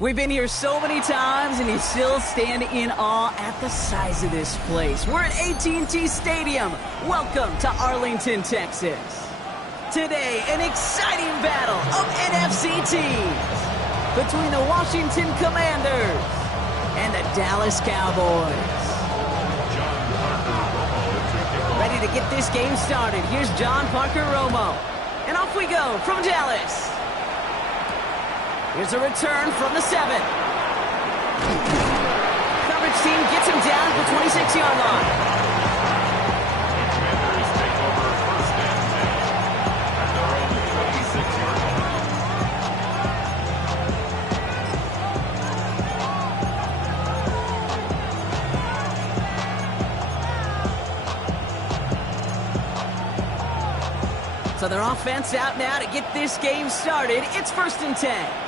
We've been here so many times, and you still stand in awe at the size of this place. We're at AT&T Stadium. Welcome to Arlington, Texas. Today, an exciting battle of NFC teams between the Washington Commanders and the Dallas Cowboys. Ready to get this game started. Here's John Parker Romo. And off we go from Dallas. Here's a return from the 7. Coverage team gets him down at the 26-yard line. Commanders take over first and 10 at their own 26-yard line. So their offense out now to get this game started. It's first and 10.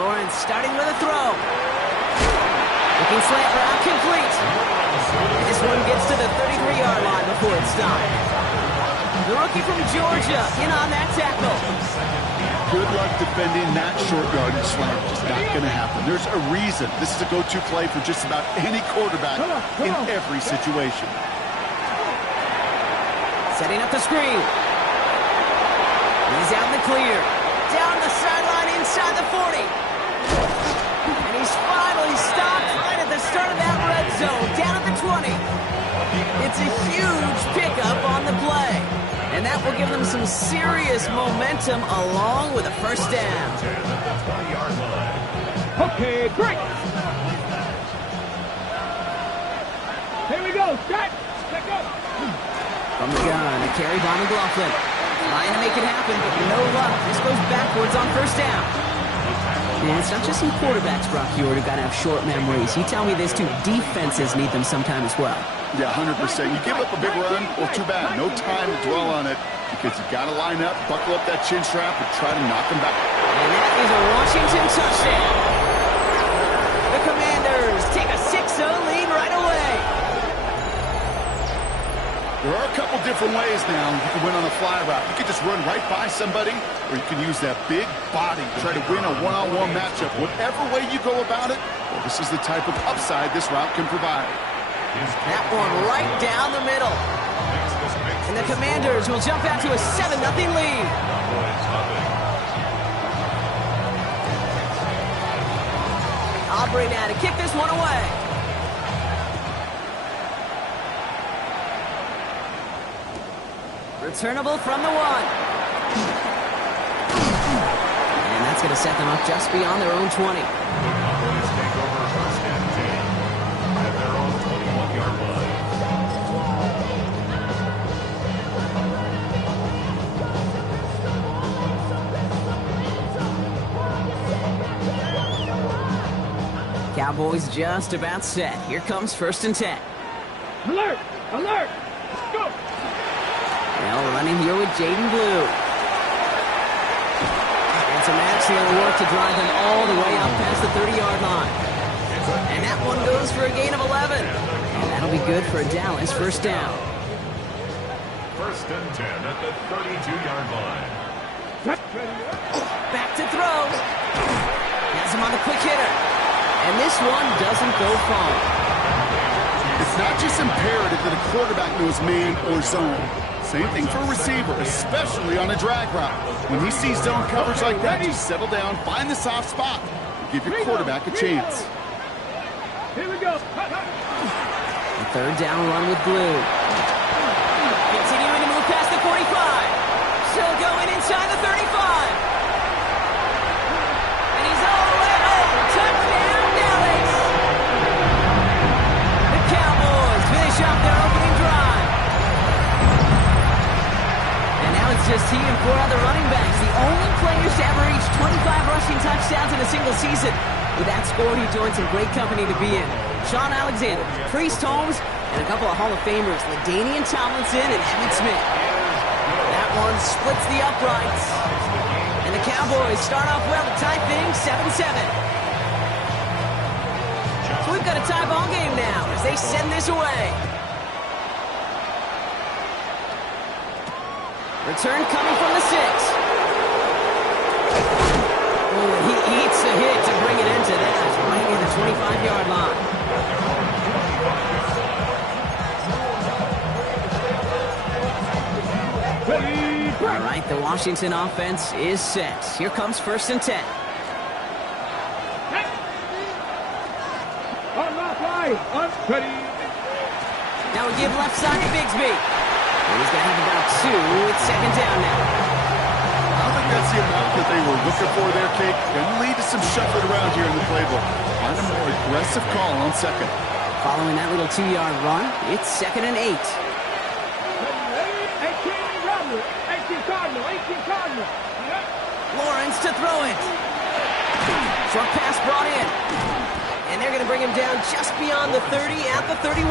Lawrence starting with a throw. Looking slant route complete. And this one gets to the 33-yard line before it's stopped. The rookie from Georgia in on that tackle. Good luck defending that short yardage slant. Just not going to happen. There's a reason this is a go-to play for just about any quarterback in every situation. Setting up the screen. He's out in the clear. Down the sideline inside the 40. And he's finally stopped right at the start of that red zone. Down at the 20. It's a huge pickup on the play. And that will give them some serious momentum along with a first down. Okay, great. Here we go. Set. Check up. From the gun, a carry by McLaughlin. Trying to make it happen, but no luck. This goes backwards on first down. And it's not just some quarterbacks, Brock Hewitt, who've got to have short memories. You tell me this too. Defenses need them sometime as well. Yeah, 100%. You give up a big run, well, too bad. No time to dwell on it because you got to line up, buckle up that chin strap, and try to knock them back. And that is a Washington touchdown. The Commanders take a 6-0 lead right away. There are a couple different ways now you can win on a fly route. You can just run right by somebody, or you can use that big body, try to win a one-on-one matchup. Whatever way you go about it, well, this is the type of upside this route can provide. That one right down the middle. And the Commanders will jump out to a 7-0 lead. Aubrey now to kick this one away. Returnable from the 1. And that's going to set them up just beyond their own 20. Cowboys take over first and 10 at their own 21-yard line. Cowboys just about set. Here comes first and 10. Alert! Alert! Let's go! Well, running here with Jaden Blue. And some axial work to drive them all the way out past the 30-yard line. And that one goes for a gain of 11. And that'll be good for Dallas first down. First and 10 at the 32-yard line. Back to throw. Has him on the quick hitter. And this one doesn't go far. It's not just imperative that a quarterback knows man or zone. Same thing for a receiver, especially on a drag route. When he sees zone coverage like that, just settle down, find the soft spot, and give your quarterback a chance. Here we go. A third down run with Blue. Continuing to move past the 45. Still going inside the 35. And he's all the way home. Touchdown, Dallas. The Cowboys finish off their opening drive. It's just he and 4 other running backs, the only players to ever reach 25 rushing touchdowns in a single season. With that score, he joined some great company to be in. Sean Alexander, Priest Holmes, and a couple of Hall of Famers, LaDainian Tomlinson and Emmitt Smith. That one splits the uprights. And And the Cowboys start off well to tie things 7-7. So we've got a tie ball game now as they send this away. Return coming from the 6. Oh, he eats the hit to bring it into that, right near the 25-yard line. All right, the Washington offense is set. Here comes 1st and 10. Now we give left side to Bigsby. And he's going to have about 2. It's 2nd down now. I don't think that's the amount that they were looking for there, Kate. Going to lead to some shuffling around here in the playbook. Find a more aggressive call on 2nd. Following that little 2-yard run, it's 2nd and 8. Lawrence to throw it. Short pass brought in. And they're going to bring him down just beyond the 30 at the 31.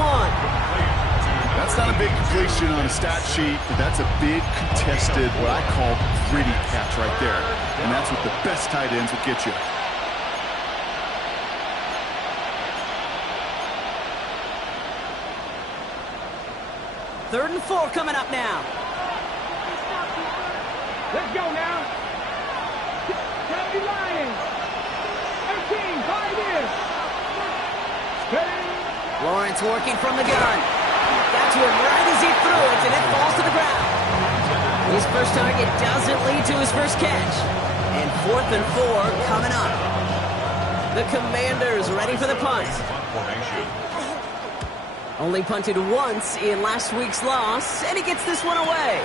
That's not a big completion on a stat sheet, but that's a big contested, what I call gritty catch right there. And that's what the best tight ends will get you. Third and 4 coming up now. Let's go now. Tell me Lions. 18, 5 years. Lawrence working from the gun. Got to him right as he threw it, and it falls to the ground. His first target doesn't lead to his first catch. And 4th and 4 coming up. The Commanders ready for the punt. Only punted once in last week's loss, and he gets this one away.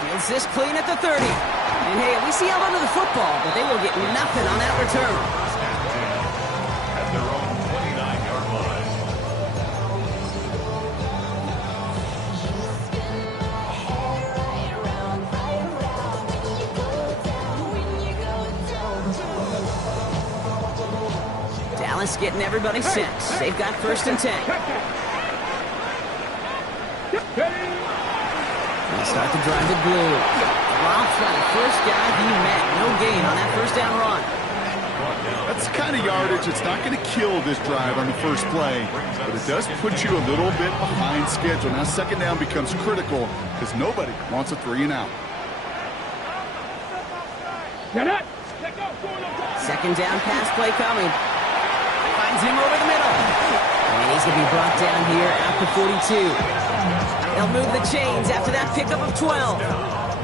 Fields this clean at the 30. And hey, at least he held onto the football, but they will get nothing on that return. At their own 29-yard line. Dallas getting everybody set. They've got 1st and 10. They start to drive the blue. Drops by the first guy he met. No gain on that 1st down run. That's the kind of yardage that's not going to kill this drive on the first play, but it does put you a little bit behind schedule. Now 2nd down becomes critical because nobody wants a 3 and out. 2nd down pass play coming. Finds him over the middle. And he's going to be brought down here at the 42. They'll move the chains after that pickup of 12.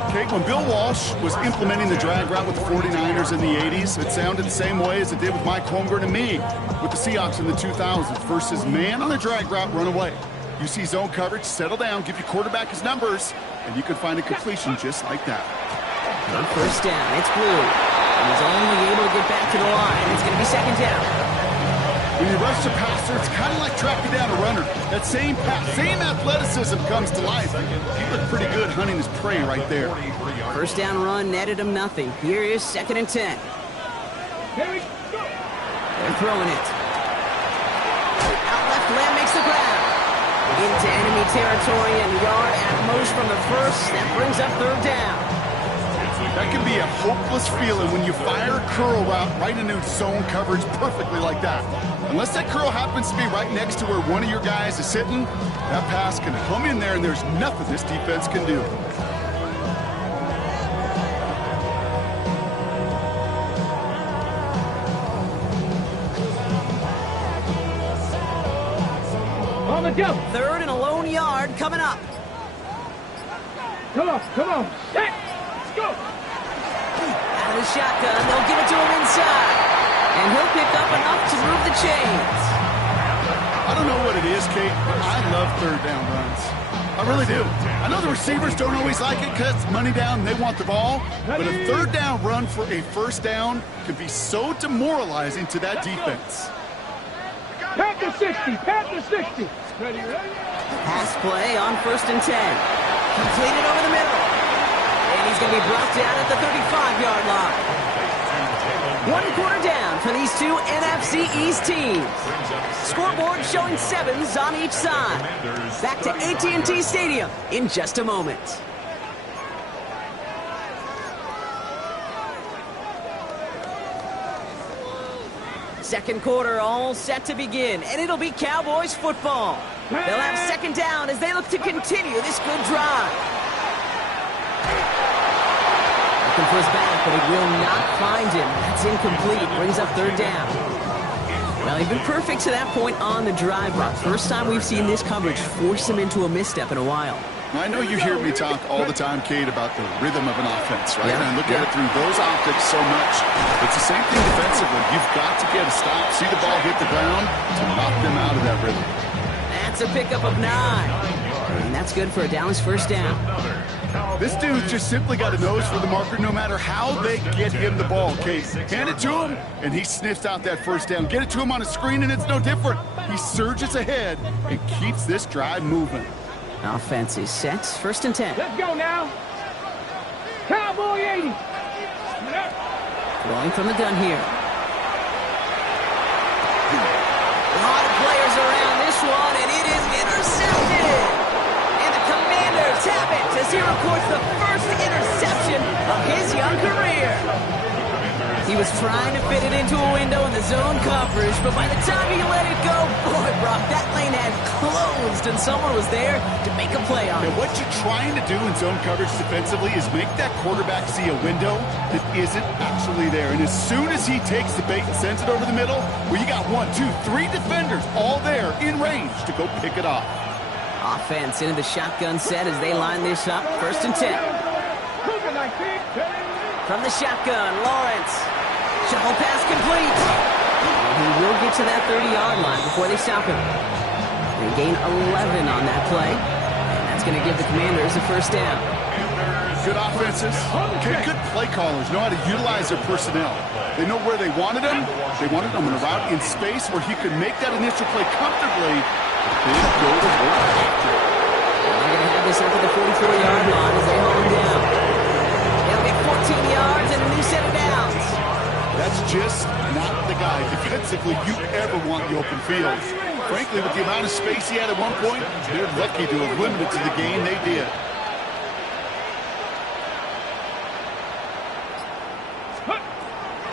Okay, when Bill Walsh was implementing the drag route with the 49ers in the 80s, it sounded the same way as it did with Mike Holmgren and me with the Seahawks in the 2000s versus man on the drag route, run away. You see zone coverage, settle down, give your quarterback his numbers, and you can find a completion just like that. On 1st down, it's blue. He's only able to get back to the line. It's going to be 2nd down. When you rush the passer, it's kind of like tracking down a runner. That same athleticism comes to life. He looked pretty good hunting his prey right there. 1st down run netted him nothing. Here is 2nd and 10. Here we go. They're throwing it. Out left, Lamb makes the grab. Into enemy territory and yard at most from the 1st. That brings up 3rd down. That can be a hopeless feeling when you fire a curl route right into zone coverage perfectly like that. Unless that curl happens to be right next to where one of your guys is sitting, that pass can come in there and there's nothing this defense can do. On the jump. 3rd and a lone yard coming up. Come on, come on. Set. Let's go. Out of the shotgun, they'll give it to him inside. And he'll pick up enough to move the chains. I don't know what it is, Kate, but I love 3rd down runs. I really do. I know the receivers don't always like it because it's money down and they want the ball, but a 3rd down run for a 1st down can be so demoralizing to that defense. Panther 60, Panther 60. Ready, ready? Pass play on 1st and 10. Completed over the middle. And he's going to be brought down at the 35-yard line. 1 quarter down for these two NFC East teams. Scoreboard showing 7s on each side. Back to AT&T Stadium in just a moment. Second quarter all set to begin, and it'll be Cowboys football. They'll have second down as they look to continue this good drive. Looking for his back, but he will not find him. That's incomplete. Brings up third down. Well, he's been perfect to that point on the drive, Brock. First time we've seen this coverage force him into a misstep in a while. I know you hear me talk all the time, Kate, about the rhythm of an offense, right? Yeah. And I look at it through those optics so much. It's the same thing defensively. You've got to get a stop, see the ball hit the ground to knock them out of that rhythm. That's a pickup of 9. And that's good for a Dallas first down. This dude just simply got a nose for the marker no matter how they get him the ball, Kate. Hand it to him, and he sniffs out that first down. Get it to him on a screen, and it's no different. He surges ahead and keeps this drive moving. Offense is set. First and 10. Let's go now. Cowboy 80. Throwing from the gun here. A lot of players around this one, and it is intercepted. And the Commanders tap it as he records the first interception of his young career. He was trying to fit it into a window in the zone coverage, but by the time he let it go, boy, Brock, that lane had closed, and someone was there to make a play on it. And what you're trying to do in zone coverage defensively is make that quarterback see a window that isn't actually there. And as soon as he takes the bait and sends it over the middle, well, you got 1, 2, 3 defenders all there in range to go pick it off. Offense into the shotgun set as they line this up. First and 10. From the shotgun, Lawrence. Shovel pass complete. He will get to that 30-yard line before they stop him. They gain 11 on that play. And that's going to give the Commanders a first down. Good offenses. Okay, good play callers know how to utilize their personnel. They know where they wanted him. They wanted him in a route in space where he could make that initial play comfortably. Then go to work after. They're going to have this up at the 44-yard line as they hold him down. They'll get 14 yards and a new set of downs. That's just not the guy defensively you ever want the open field. Frankly, with the amount of space he had at one point, they're lucky to have limited to the game they did.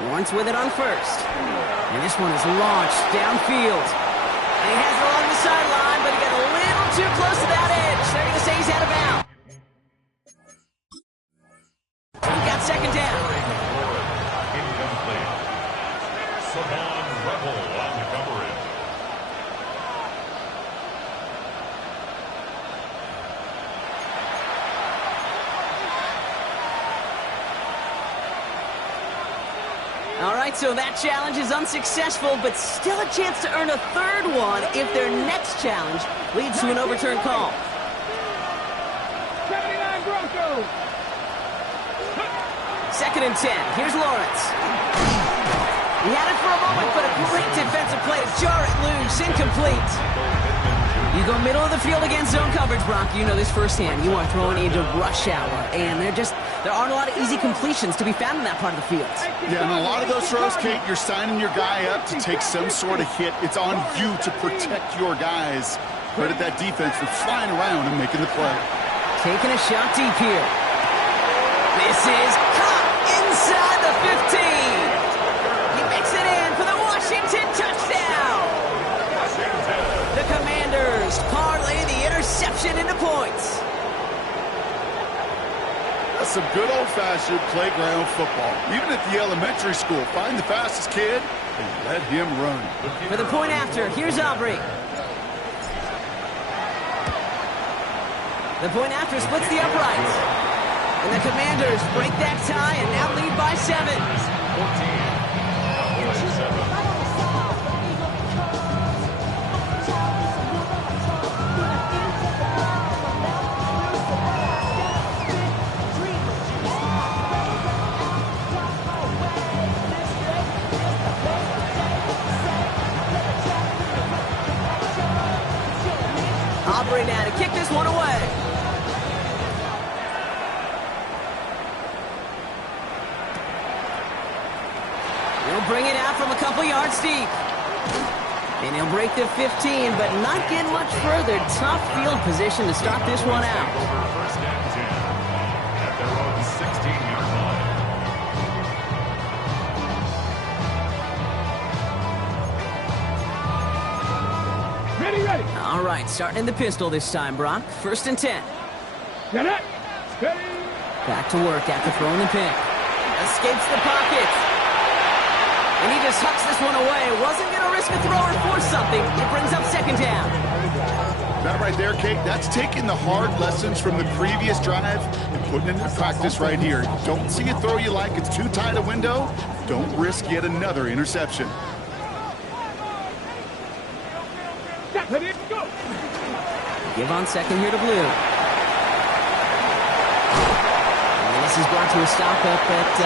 Lawrence with it on first. And this one is launched downfield. And he has it along the sideline, but he got a little too close to that edge. They're going to say he's out of bounds. He got second down. Incomplete. Savon Rebel on the coverage. All right, so that challenge is unsuccessful, but still a chance to earn a third one if their next challenge leads to an overturned call. 79 Broncos. Second and 10. Here's Lawrence. He had it for a moment, but a great defensive play to jar it loose. Incomplete. You go middle of the field against zone coverage, Brock. You know this firsthand. You are throwing into rush hour, and there aren't a lot of easy completions to be found in that part of the field. Yeah, and a lot of those throws, Kate, you're signing your guy up to take some sort of hit. It's on you to protect your guys. Credit that defense for flying around and making the play. Taking a shot deep here. This is caught inside the 15. He makes it in for the Washington touchdown. The Commanders parlay the interception into points. That's some good old-fashioned playground football. Even at the elementary school, find the fastest kid and let him run. For the point after, here's Aubrey. The point after splits the uprights. And the Commanders break that tie and now lead by 7. 14. Aubrey now to kick this one away. He'll bring it out from a couple yards deep. And he'll break the 15, but not get much further. Tough field position to start this one out. First and 10 at their own 16-yard line. Ready, ready. All right, starting in the pistol this time, Brock. 1st and 10. Get it. Ready. Back to work after throwing the pick. Escapes the pocket. And he just hucks this one away. Wasn't going to risk a throw or force something. It brings up 2nd down. That right there, Kate, that's taking the hard lessons from the previous drive and putting it into practice right here. Don't see a throw you like, it's too tight a window. Don't risk yet another interception. Ready, go. Give on 2nd here to Blue. And this is brought to a stop up at the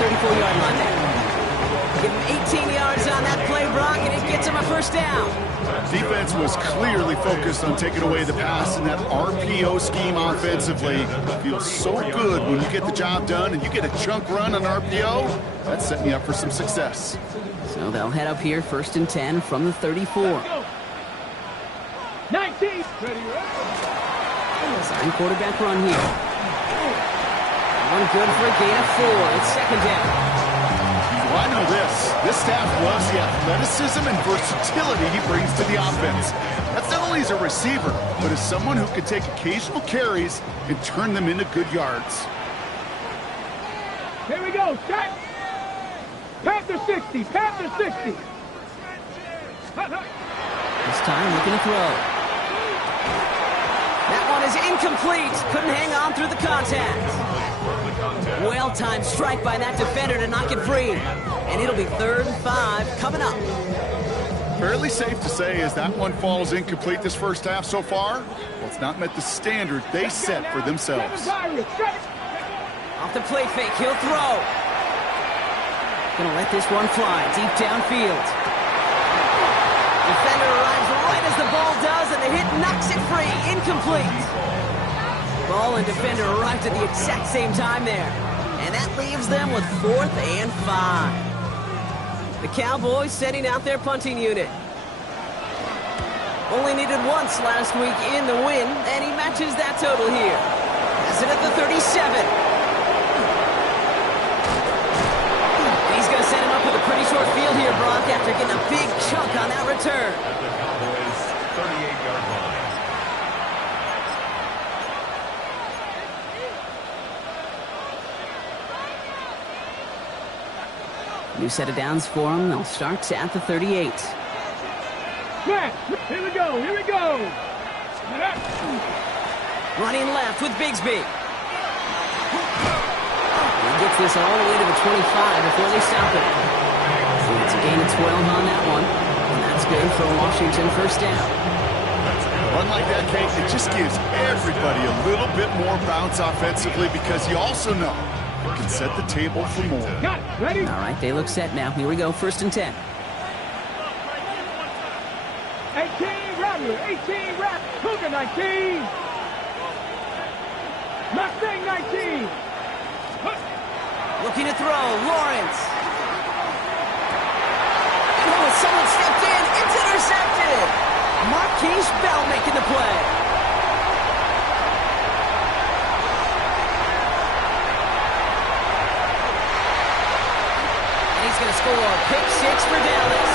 34-yard line there. Give him 18 yards on that play, Brock, and it gets him a 1st down. Defense was clearly focused on taking away the pass in that RPO scheme offensively. Feels so good when you get the job done and you get a chunk run on RPO. That's setting you up for some success. So they'll head up here 1st and 10 from the 34. 19. Ready, ready. Second quarterback run here. One good for a gain of 4. It's 2nd down. Well, I know this staff loves the athleticism and versatility he brings to the offense. That's not only as a receiver, but as someone who can take occasional carries and turn them into good yards. Here we go. Set. Panther 60. Panther 60. This time looking to throw. That one is incomplete. Couldn't hang on through the contact. Well-timed strike by that defender to knock it free. And it'll be 3rd and 5 coming up. Fairly safe to say as that one falls incomplete this first half so far, well, it's not met the standard they set for themselves. Off the play fake, he'll throw. Gonna let this one fly deep downfield. Defender arrives right as the ball does, and the hit knocks it free. Incomplete. Ball and defender arrived at the exact same time there. And that leaves them with 4th and 5. The Cowboys setting out their punting unit. Only needed once last week in the win, and he matches that total here. Has it at the 37. He's going to set him up with a pretty short field here, Brock, after getting a big chunk on that return. At the Cowboys' 38-yard line. New set of downs for him. They'll start at the 38. Here we go. Here we go. Running left with Bigsby. He gets this all the way to the 25 before they stop it. So it's a gain of 12 on that one. And that's good for Washington 1st down. Run like that, Kate, it just gives everybody a little bit more bounce offensively because you also know you can set the table for more. Got it. Ready? All right, they look set now. Here we go, 1st and 10. 18 Rattler. 18 Rattler. Cougar 19. Mustang 19. Looking to throw, Lawrence. Oh, someone stepped in. It's intercepted. Marquise Bell making the play. He's going to score. Pick 6 for Dallas.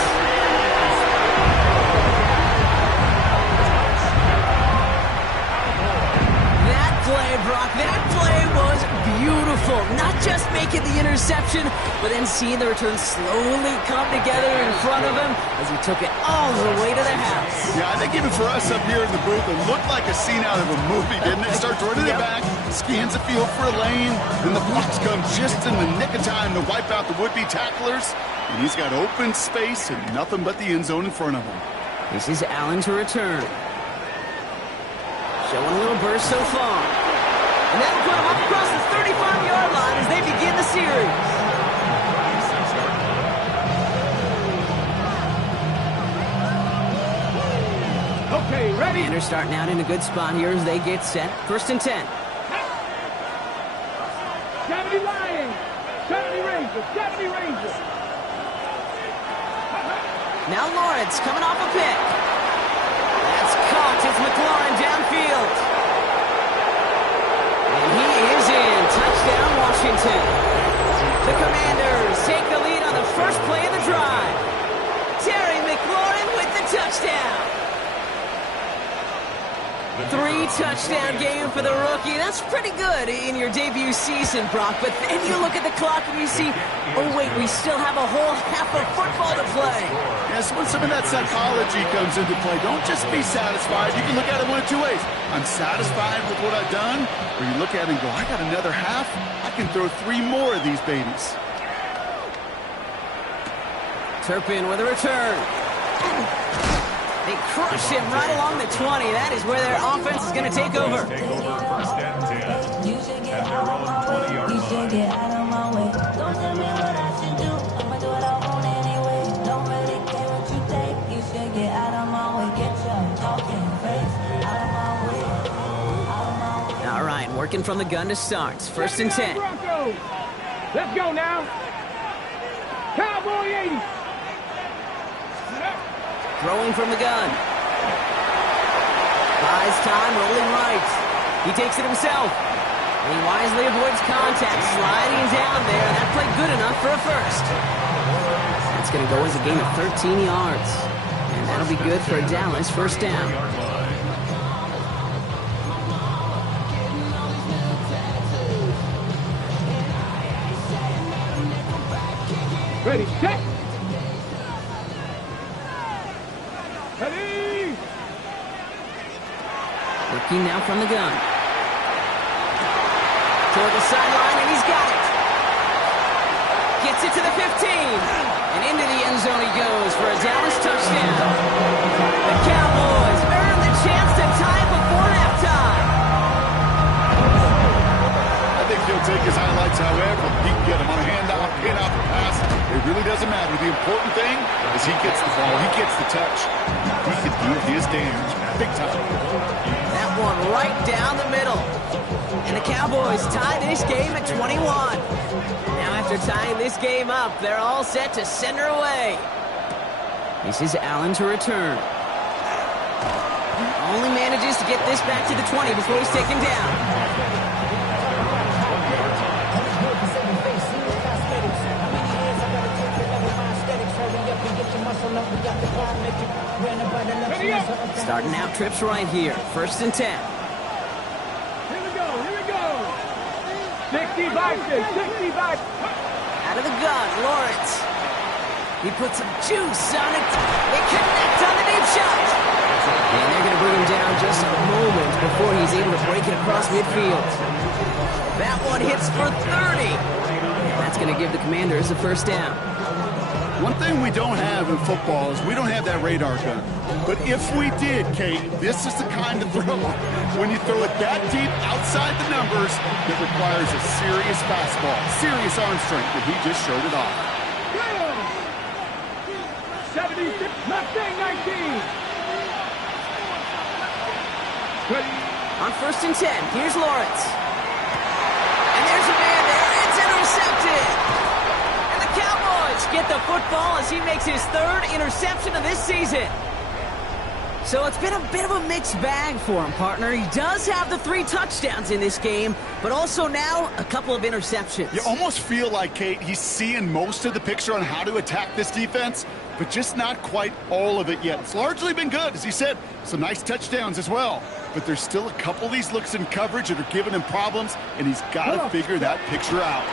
That play, Brock, that play was beautiful. Not just making the interception, but then seeing the return slowly come together in front of him as he took it all the way to the house. Yeah, I think even for us up here in the booth, it looked like a scene out of a movie, didn't it? Starts running it back, scans the field for a lane, then the blocks come just in the nick of time to wipe out the would-be tacklers, and he's got open space and nothing but the end zone in front of him. This is Allen to return. Showing a little burst so far. And that'll put him up across the 35-yard line as they begin the series. Okay, ready? Commanders starting out in a good spot here as they get set. 1st and 10. 70 Lions. 70 Rangers. 70 Rangers. Now Lawrence coming off a pick. That's caught. It's McLaurin downfield. And he is in. Touchdown, Washington. The Commanders take the lead on the first play of the drive. Terry McLaurin with the touchdown. 3-touchdown game for the rookie. That's pretty good in your debut season, Brock. But then you look at the clock and you see, oh wait, we still have a whole half of football to play. Yes, when some of that psychology comes into play, don't just be satisfied. You can look at it one of two ways. I'm satisfied with what I've done, or you look at it and go, I got another half. I can throw 3 more of these babies. Turpin with a return. They crush him right along the 20. That is where their offense is going to take over. First and 10. You should get out of my way. You should get out of my way. Don't tell me what I should do. I'ma do what I want anyway. Don't really care what you think. You should get out of my way. Get your talking face out of my way. Out of my way. All right, working from the gun to start. First and 10. Broncos. Let's go now. Cowboy 80. Throwing from the gun. Buys time, rolling right. He takes it himself. And he wisely avoids contact, sliding down there. That played good enough for a first. That's going to go as a gain of 13 yards. And that'll be good for a Dallas first down. Ready, set. Ready. Looking now from the gun. Toward the sideline, and he's got it. Gets it to the 15. And into the end zone he goes for a Dallas touchdown. The Cowboys earn the chance to tie it before halftime. I think he'll take his highlights however he can get him on a handoff, in-out pass. It really doesn't matter. The important thing is he gets the ball, he gets the touch. He can do his damage big time. That one right down the middle. And the Cowboys tie this game at 21. Now after tying this game up, they're all set to send her away. This is Allen to return. Only manages to get this back to the 20 before he's taken down. Starting out trips right here. First and 10. Here we go, here we go. 60 by 60 by. Out of the gun, Lawrence. He puts some juice on it. They connect on the deep shot. And they're going to bring him down just a moment before he's able to break it across midfield. That one hits for 30. And that's going to give the Commanders a first down. One thing we don't have in football is we don't have that radar gun. But if we did, Kate, this is the kind of throw when you throw it that deep outside the numbers that requires a serious fastball, serious arm strength, and he just showed it off. 76, Mustang 19. On first and 10, here's Lawrence. And there's a man there. It's intercepted. And the Cowboys get the football as he makes his 3rd interception of this season. So it's been a bit of a mixed bag for him, partner. He does have the 3 touchdowns in this game, but also now a couple of interceptions. You almost feel like, Kate, he's seeing most of the picture on how to attack this defense, but just not quite all of it yet. It's largely been good, as he said, some nice touchdowns as well. But there's still a couple of these looks in coverage that are giving him problems, and he's got to figure that picture out.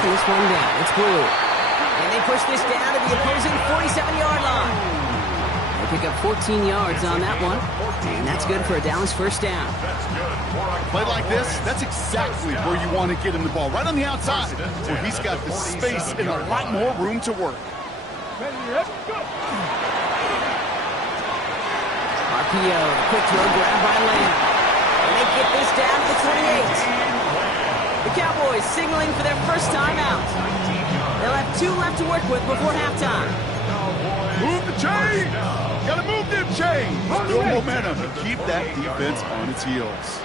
This one down. It's blue. And they push this down to the opposing 47-yard line. They pick up 14 yards on that one. And that's good for a Dallas first down. Play like this, that's exactly where you want to get him the ball. Right on the outside, where he's got the space and a lot more room to work. RPO, quick throw, grab by Lamb. And they get this down to the 28. The Cowboys signaling for their first timeout. They'll have 2 left to work with before halftime. Move the chain! Gotta move them chains! Build momentum and keep that defense on its heels.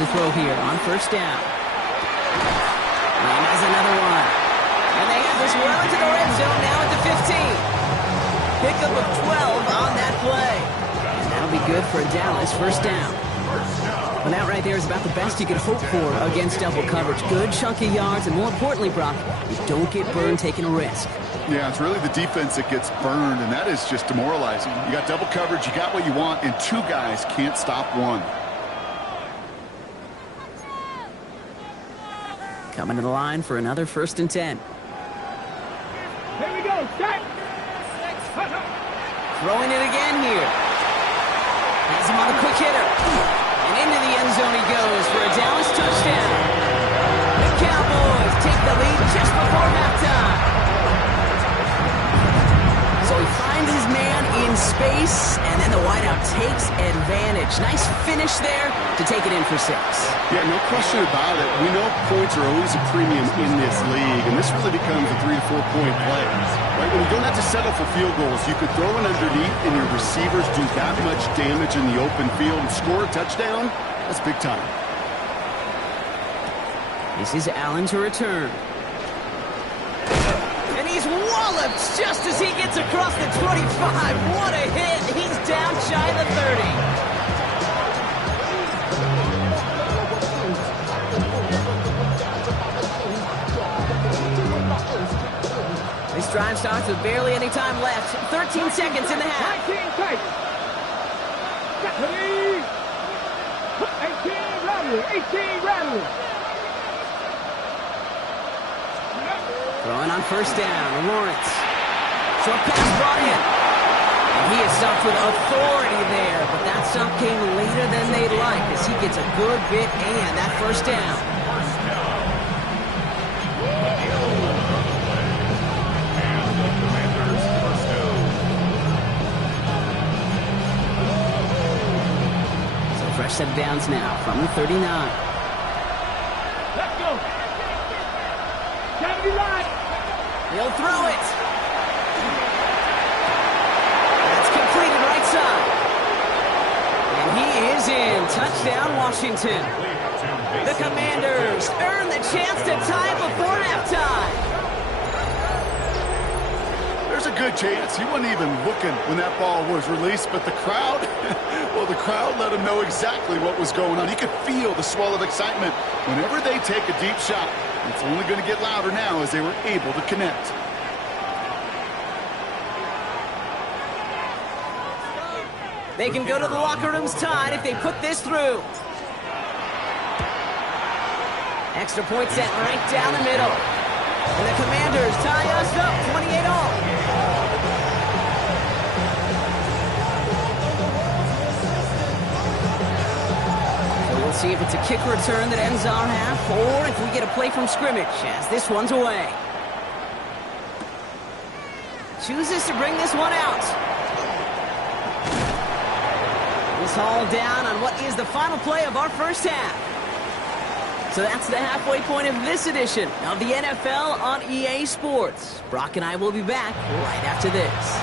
To throw here on first down. Lamb has another one. And they have this well into the red zone now at the 15. Pickup of 12 on that play. And that'll be good for a Dallas first down. Well, that right there is about the best you could hope for against double coverage. Good chunk of yards, and more importantly, Brock, you don't get burned taking a risk. Yeah, it's really the defense that gets burned, and that is just demoralizing. You got double coverage, you got what you want, and two guys can't stop one. Coming to the line for another 1st and 10. Here we go, set. Throwing it again here. Has him on a quick hitter. And into the end zone he goes for a Dallas touchdown. The Cowboys take the lead just before halftime. So he finds his man in space, and then the wideout takes advantage. Nice finish there to take it in for 6. Yeah, no question about it. We know points are always a premium in this league, and this really becomes a 3 to 4 point play. Right? When you don't have to settle for field goals, you could throw it underneath, and your receivers do that much damage in the open field and score a touchdown. That's big time. This is Allen to return. And he's walloped just as he gets across the 25. What a hit. He's down shy of the 30. This drive starts with barely any time left. 13 seconds in the half. 19 tight. 18 rattle. 18 rattle. Throwing on 1st down, Lawrence. Short pass brought in. And he is stuffed with authority there, but that stuff came later than they'd like as he gets a good bit and that 1st down. Fresh set of downs now from the 39. Let's go. 79. He'll throw it. That's completed right side. And he is in. Touchdown, Washington. The Commanders earn the chance to tie before halftime. There's a good chance he wasn't even looking when that ball was released, but the crowd, well, the crowd let him know exactly what was going on. He could feel the swell of excitement. Whenever they take a deep shot, it's only going to get louder now as they were able to connect. They can go to the locker rooms tied if they put this through. Extra point set right down the middle. And the Commanders tie us up 28-all. We'll see if it's a kick return that ends our half, or if we get a play from scrimmage, as this one's away. Chooses to bring this one out. This haul down on what is the final play of our 1st half. So that's the halfway point of this edition of the NFL on EA Sports. Brock and I will be back right after this.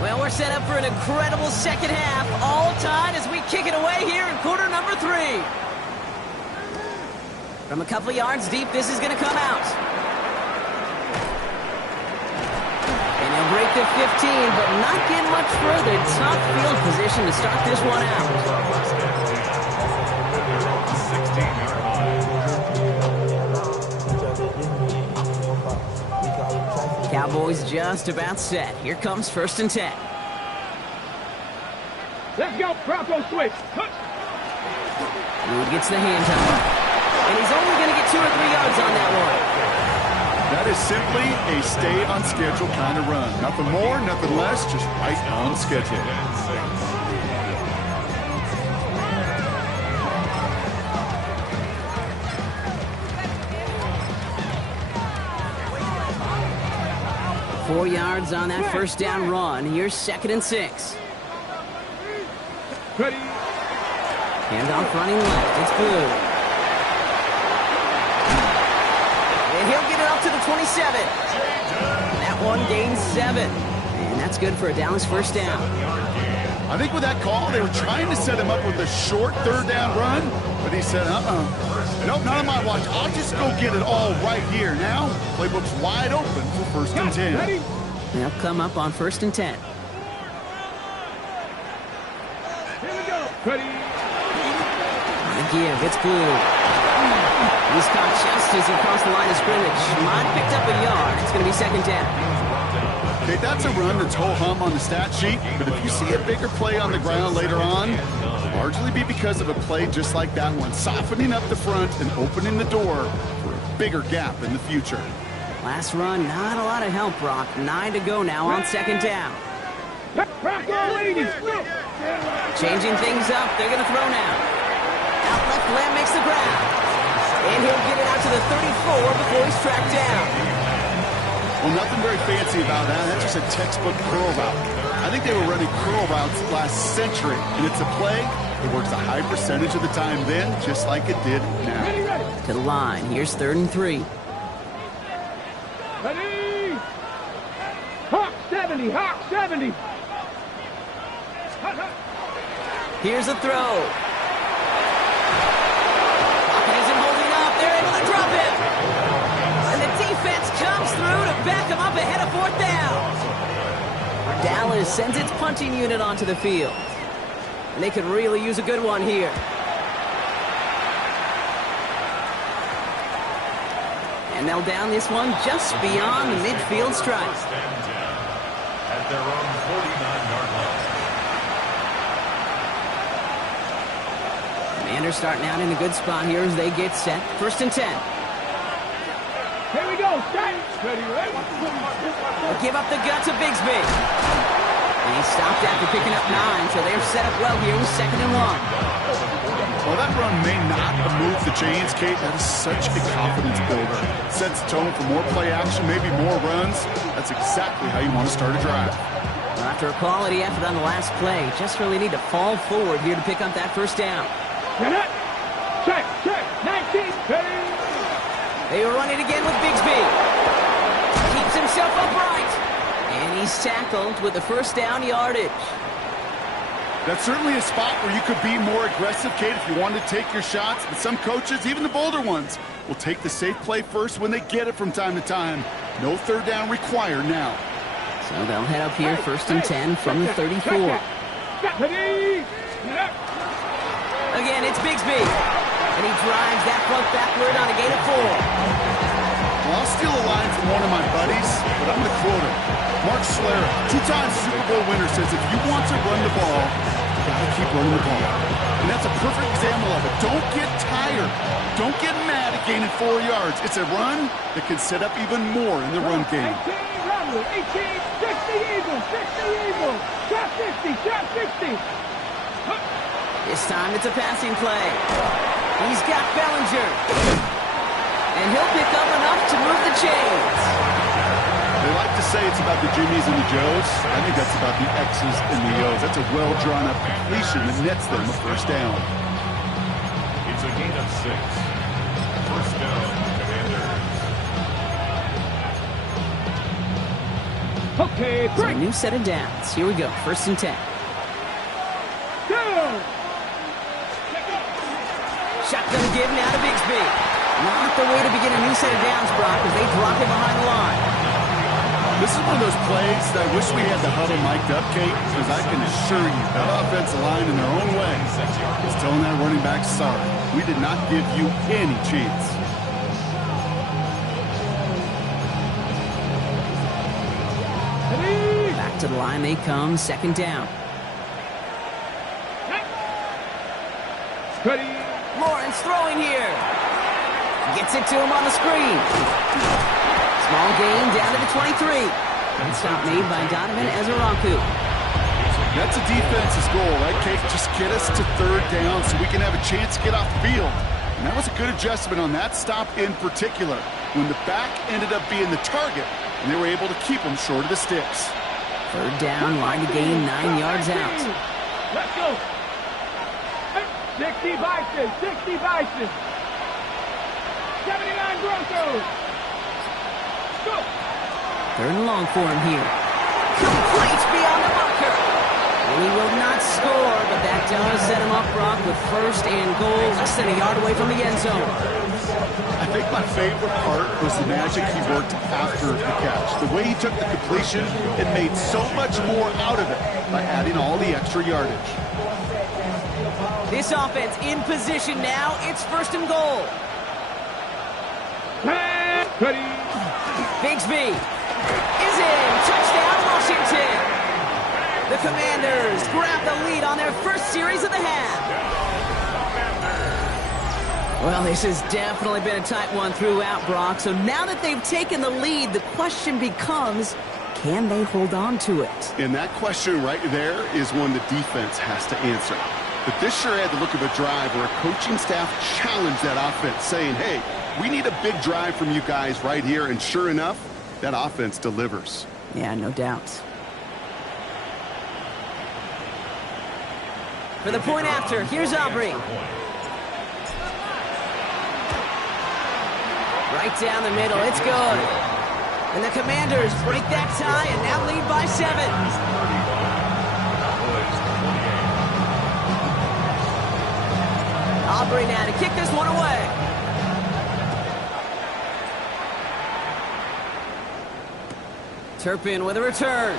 Well, we're set up for an incredible 2nd half, all tied as we kick it away here in quarter number 3. From a couple yards deep, this is going to come out. And he'll break the 15, but not get much further. Tough field position to start this one out. 16-yard line. Cowboys just about set. Here comes 1st and 10. Let's go, Bronco switch. Wood gets the hand up. And he's only going to get 2 or 3 yards on that one. That is simply a stay on schedule kind of run. Nothing more, nothing less, just right on schedule. Four yards on that 1st down run. Here's 2nd and 6. Ready. Handoff running left. It's Blue. And he'll get it up to the 27. That one gains 7. And that's good for a Dallas 1st down. I think with that call, they were trying to set him up with a short 3rd down run, but he said, nope, not on my watch. I'll just go get it all right here. Now, playbook's wide open for 1st and 10. Ready. They'll come up on 1st and 10. Ready. The give, it's Blue. He's caught just as he crossed the line of scrimmage. Mott picked up a yard. It's going to be second down. Okay, that's a run that's ho-hum on the stat sheet, but if you see a bigger play on the ground later on, it'll largely be because of a play just like that one, softening up the front and opening the door for a bigger gap in the future. Last run, not a lot of help, Brock. 9 to go now on second down. Changing things up, they're going to throw now. Out left, Lamb makes the grab. And he'll get it out to the 34 before he's tracked down. Well, nothing very fancy about that. That's just a textbook curl route. I think they were running curl routes last century, and it's a play that works a high percentage of the time then, just like it did now. To the line, here's 3rd and 3. Ready! Hawk 70, Hawk 70. Here's a throw. Pocket isn't holding up. They're able to drop it. And the defense comes through to back him up ahead of 4th down. Dallas sends its punting unit onto the field. And they could really use a good one here. And they'll down this one just beyond the midfield stripe. At their own 49-yard line. Commanders starting out in a good spot here as they get set. 1st and 10. Here we go, set. Ready, ready. They'll give up the gut to Bigsby. And he stopped after picking up 9, so they're set up well here with 2nd and 1. Well, that run may not have moved the chains, Kate. That is such a confidence builder. Sets the tone for more play action, maybe more runs. That's exactly how you want to start a drive. Well, after a quality effort on the last play, just really need to fall forward here to pick up that 1st down. Check, 19, ready. They will run it again with Bigsby. Keeps himself upright. And he's tackled with the 1st down yardage. That's certainly a spot where you could be more aggressive, Kate, if you wanted to take your shots. But some coaches, even the bolder ones, will take the safe play first when they get it from time to time. No 3rd down required now. So they'll head up here 1st and 10 from the 34. Again, it's Bigsby. And he drives that punt backward on a gain of 4. Well, I'll steal a line from one of my buddies, but I'm going to quote him. Mark Schlereth, 2-time Super Bowl winner, says if you want to run the ball, you got to keep running the ball. And that's a perfect example of it. Don't get tired. Don't get mad at gaining 4 yards. It's a run that can set up even more in the run game. 18, Rumble, 18, 60 Eagles, 60 Eagles, shot 60, shot 60. This time it's a passing play. He's got Bellinger. And he'll pick up enough to move the chains. They like to say it's about the Jimmies and the Joes. I think that's about the X's and the O's. That's a well-drawn-up completion that nets them a 1st down. It's a gain of 6. 1st down, Commanders. Okay, So a new set of downs. Here we go. 1st and 10. Shotgun give now to Bigsby. Not the way to begin a new set of downs, Brock, as they drop it behind the line. This is one of those plays that I wish we had the huddle mic'd up, Kate, because I can assure you that offensive line in their own way is telling that running back, sorry, we did not give you any chance. Back to the line they come, 2nd down. Ready. Lawrence throwing here. Gets it to him on the screen. Small gain down to the 23. And stop made by Donovan Ezeraku. That's a defense's goal, right, Kate? Just get us to 3rd down so we can have a chance to get off the field. And that was a good adjustment on that stop in particular, when the back ended up being the target, and they were able to keep him short of the sticks. 3rd down, line to gain 9 yards out. Let's go. 60 Bison, 60 Bison. 79 Broncos. Go. 3rd and long for him here. Complete beyond the bunker. And he will not score, but that does set him up, Brock, with 1st and goal, less than a yard away from the end zone. I think my favorite part was the magic he worked after the catch. The way he took the completion and made so much more out of it by adding all the extra yardage. This offense in position now. It's first and goal. Ready. Bigsby is in. Touchdown, Washington. The Commanders grab the lead on their first series of the half. Well, this has definitely been a tight one throughout, Brock. So now that they've taken the lead, the question becomes, can they hold on to it? And that question right there is one the defense has to answer. But this sure had the look of a drive where a coaching staff challenged that offense, saying, hey, we need a big drive from you guys right here. And sure enough, that offense delivers. Yeah, no doubt. For the point after, here's Aubrey. Right down the middle, it's good. And the Commanders break that tie and now lead by 7. Aubrey now to kick this one away. Turpin with a return.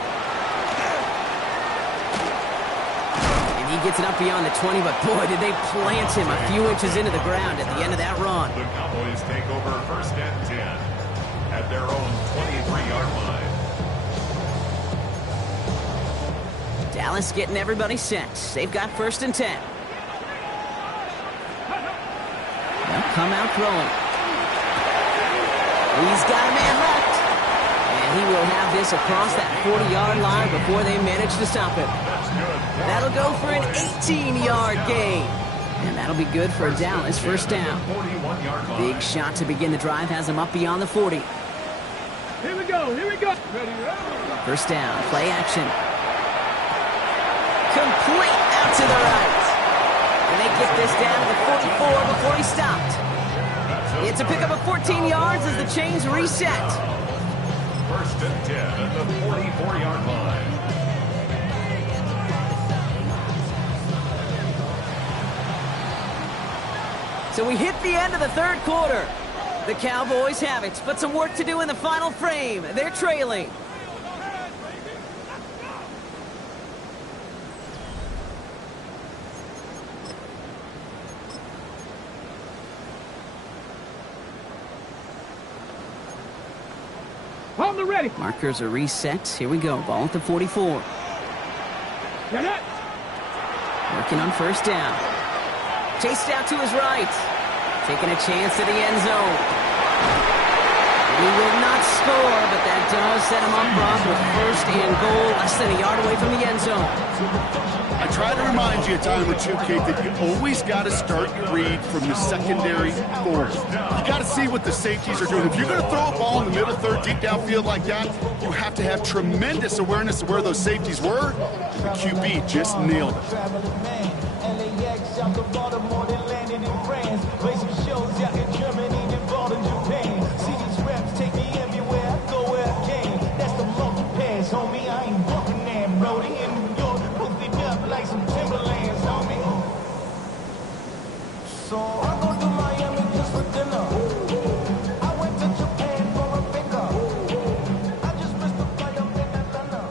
And he gets it up beyond the 20, but boy, did they plant him a few inches into the ground at the end of that run. The Cowboys take over first and 10 at their own 23-yard line. Dallas getting everybody set. They've got first and 10. They'll come out throwing. He's got a man left. And he will have this across that 40-yard line before they manage to stop him. That'll go for an 18-yard gain. And that'll be good for Dallas first down. Big shot to begin the drive has him up beyond the 40. Here we go. First down, play action. Complete out to the right. And they get this down to the 44 before he stopped. It's a pickup of 14 yards as the chains reset. First and 10 at the 44-yard line. So we hit the end of the third quarter. The Cowboys have it, but some work to do in the final frame. They're trailing. On the ready. Markers are reset. Here we go. Ball at the 44. Get it. Working on first down. Chased out to his right. Taking a chance to the end zone. He will not score, but that does set him up, Brock, with first and goal, less than a yard away from the end zone. I try to remind you a time or two, Kate, that you always got to start your read from the secondary forward. You got to see what the safeties are doing. If you're going to throw a ball in the middle third, deep downfield like that, you have to have tremendous awareness of where those safeties were. The QB just nailed it. So I go to Miami just for dinner. I went to Japan for a pickup. I just missed the flight up in Atlanta.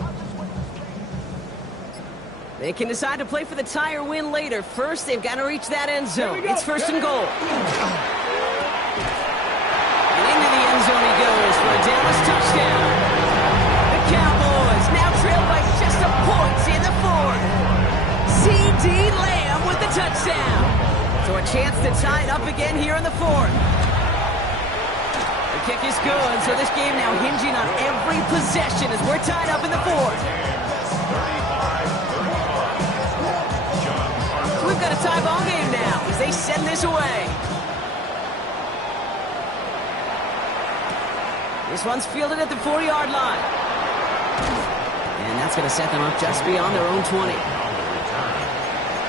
I just went to Spain. They can decide to play for the tie or win later. First, they've got to reach that end zone. It's first and goal. And into the end zone he goes for a Dallas touchdown. The Cowboys now trail by just a point in the fourth. C.D. Lamb with the touchdown. So a chance to tie it up again here in the fourth. The kick is good, so this game now hinging on every possession as we're tied up in the fourth. So we've got a tie ball game now as they send this away. This one's fielded at the 40-yard line. And that's going to set them up just beyond their own 20.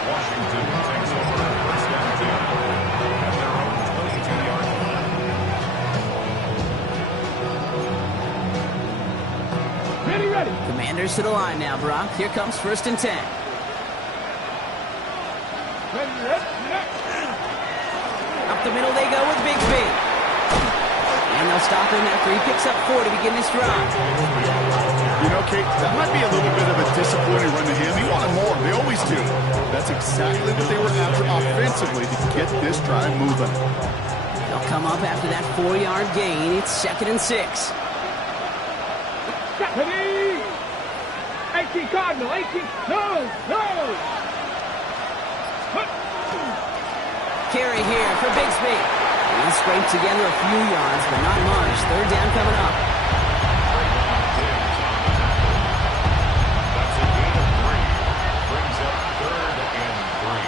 Washington takes over first and 10 at their own 22-yard line. Ready. Commanders to the line now, Brock. Here comes first and 10. Up the middle they go with Bigsby. And they'll stop him after he picks up 4 to begin this drive. You know, Kate, that might be a little bit of a disappointing run to him. He wanted more. They always do. That's exactly what they were after offensively to get this drive moving. They'll come up after that 4-yard gain. It's 2nd and 6. 18 Cardinal, 18. No. Carry here for Bigsby. He scraped together a few yards, but not much. 3rd down coming up. That's a gain of 3. Brings up 3rd and 3.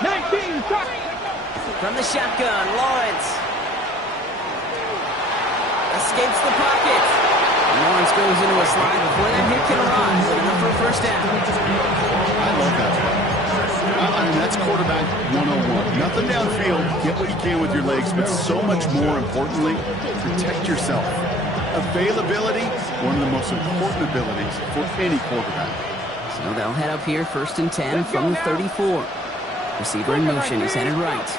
19, From the shotgun, Lawrence escapes the pocket. Lawrence goes into a slide before that hit can arrive. Good enough for a 1st down. I love that. I mean, that's quarterback 101. Nothing downfield. Get what you can with your legs, but so much more importantly, protect yourself. Availability, one of the most important abilities for any quarterback. So they'll head up here, 1st and 10 from the 34. Receiver in motion. He's headed right.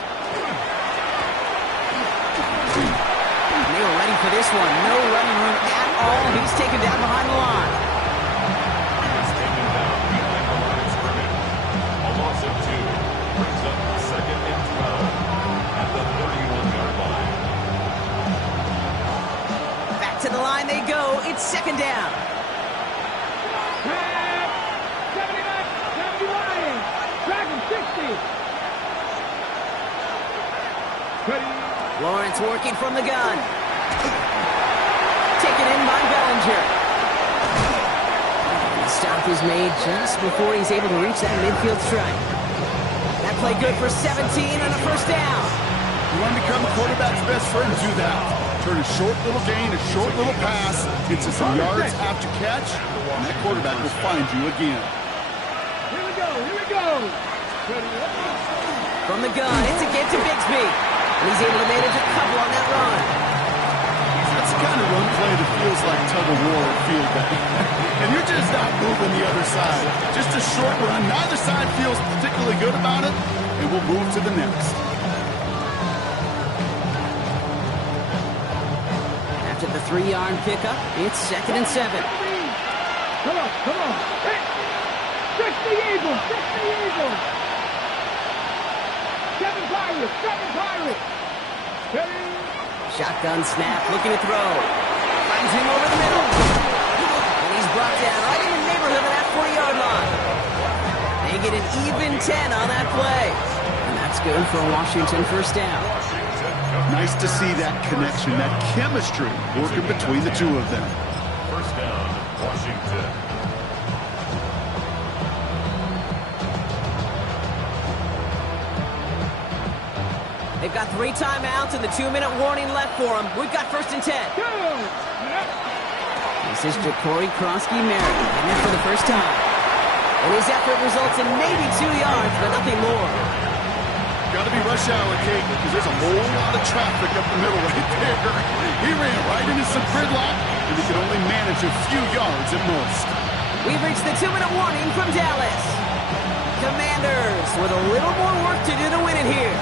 And they were ready for this one. No running room at all. He's taken down behind the line. He's taken down behind the line of scrimmage. A loss of 2. Brings up 2nd and 12 at the 31-yard line. Back to the line they go. It's 2nd down. 60. Lawrence working from the gun. Taken in by Bellinger. The stop is made just before he's able to reach that midfield strike. That play good for 17 and a 1st down. You want to become a quarterback's best friend? Do that. Turn a short little gain, a short little pass, gets you some yards after catch, and that quarterback will find you again. Here we go. From the gun, it's a get to Bigsby. And he's able to manage a couple on that run. That's the kind of run play that feels like tug-of-war at field day. And you're just not moving the other side. Just a short run. Neither side feels particularly good about it, and we'll move to the next. After the 3-yard pickup, it's 2nd and 7. Come on. Hey. 60 Eagles. 7 Pirates. Ready? Shotgun snap, looking to throw. Finds him over the middle. And he's brought down right in the neighborhood of that 40-yard line. They get an even 10 on that play. And that's good for a Washington 1st down. Nice to see that connection, that chemistry working between the two of them. 1st down, Washington. They've got 3 timeouts and the 2-minute warning left for them. We've got 1st and 10. This is Ja'Cory Krosky-Merritt, and for the 1st time. And his effort results in maybe 2 yards, but nothing more. Got to be rush hour, Kate, because there's a whole lot of traffic up the middle right there. He ran right into some gridlock, and he could only manage a few yards at most. We've reached the 2-minute warning from Dallas. Commanders with a little more work to do to win it here.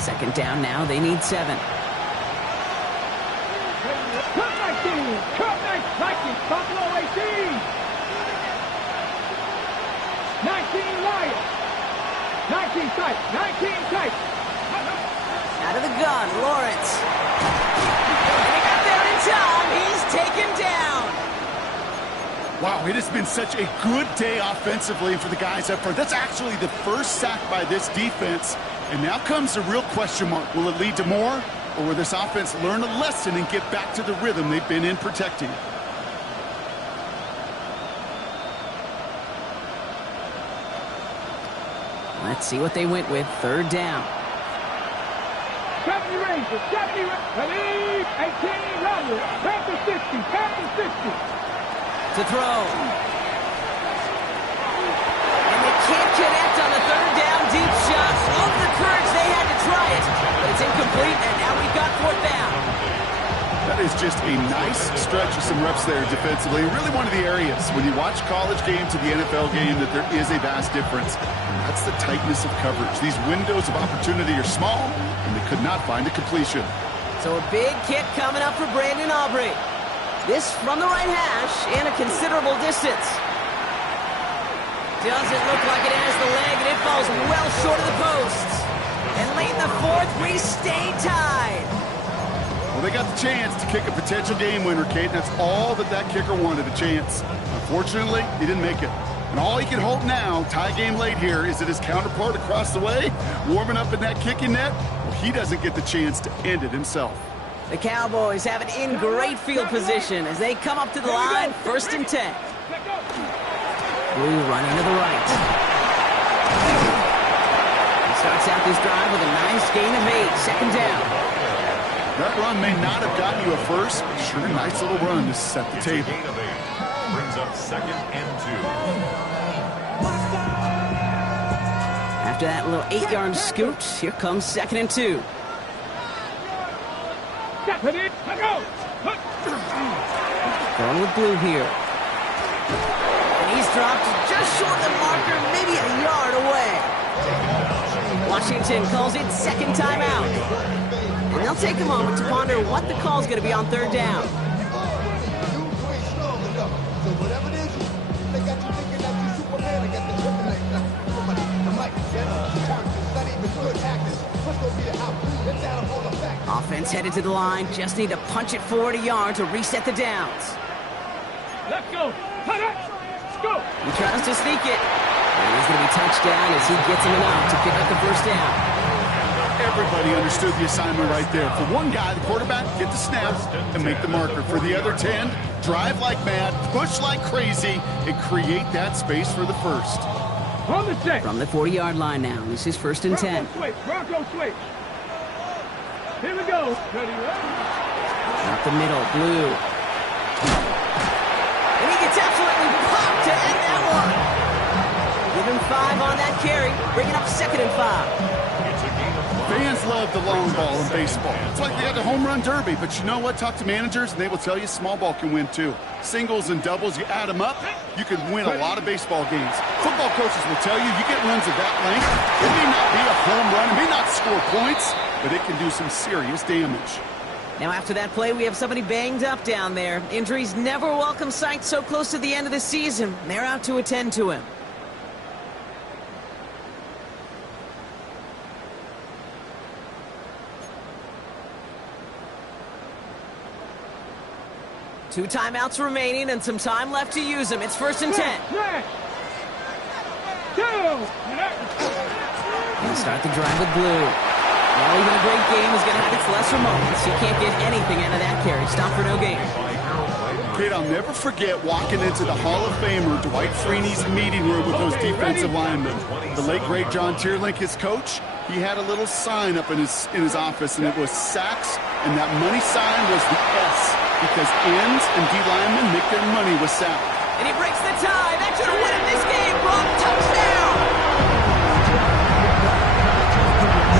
Second down now, they need 7. Cut 19, Buffalo 18. 19 Lions. 19 tight. Out of the gun, Lawrence. And he got down in time. He's taken down. Wow, it has been such a good day offensively for the guys up front. That's actually the first sack by this defense. And now comes the real question mark. Will it lead to more? Or will this offense learn a lesson and get back to the rhythm they've been in protecting? Let's see what they went with. 3rd down. Kevin, you range. 70, ready, 18, level. Back to 60, back to 60. To throw. And they can't connect on the third down deep shot. Love the courage they had to try it, but it's incomplete, and now we've got fourth down. That is just a nice stretch of some reps there defensively. Really one of the areas when you watch college game to the NFL game that there is a vast difference. And that's the tightness of coverage. These windows of opportunity are small, and they could not find a completion. So a big kick coming up for Brandon Aubrey. This from the right hash and a considerable distance. Doesn't look like it has the leg, and it falls well short of the posts. And late in the fourth, we stay tied. Well, they got the chance to kick a potential game winner, Kate, and that's all that kicker wanted, a chance. Unfortunately, he didn't make it. And all he can hope now, tie game late here, is that his counterpart across the way, warming up in that kicking net, well, he doesn't get the chance to end it himself. The Cowboys have it in great field position as they come up to the line, 1st and 10. Blue running to the right. He starts out this drive with a nice gain of 8, 2nd down. That run may not have gotten you a first. Sure, nice little run to set the table. Gain of 8. Brings up 2nd and 2. After that little 8-yard scoot, here comes 2nd and 2. Going with Blue here. And he's dropped just short of the marker, maybe a yard away. Washington calls it 2nd timeout. And they'll take a moment to ponder what the call is going to be on 3rd down. Offense headed to the line. Just need to punch it forward a yard to reset the downs. Let's go. Let's go. He tries to sneak it. And he's going to be touchdown as he gets him enough to pick up the 1st down. Everybody understood the assignment right there. For one guy, the quarterback, get the snap and make the marker. For the other 10, drive like mad, push like crazy, and create that space for the 1st. From the 40-yard line now, this is 1st and 10. Bronco switch. Here we go. Ready, Up the middle, Blue. And he gets absolutely popped to end that one. Give him 5 on that carry, bringing up 2nd and 5. Fans love the long ball in baseball. It's like they had the home run derby, but you know what? Talk to managers, and they will tell you small ball can win too. Singles and doubles, you add them up, you can win a lot of baseball games. Football coaches will tell you, you get runs of that length, it may not be a home run, it may not score points, but it can do some serious damage. Now after that play, we have somebody banged up down there. Injuries never a welcome sight so close to the end of the season. They're out to attend to him. Two timeouts remaining and some time left to use them. It's 1st and 10. And start the drive with Blue. Well, even a great game is going to have its lesser moments. You can't get anything out of that carry. Stop for no gain. Kate, I'll never forget walking into the Hall of Famer Dwight Freeney's meeting room with those defensive linemen. The late, great John Tierlink, his coach, he had a little sign up in his office, and it was sacks, and that money sign was the S, because ends and D linemen make their money with sacks. And he breaks the tie. That should have won him this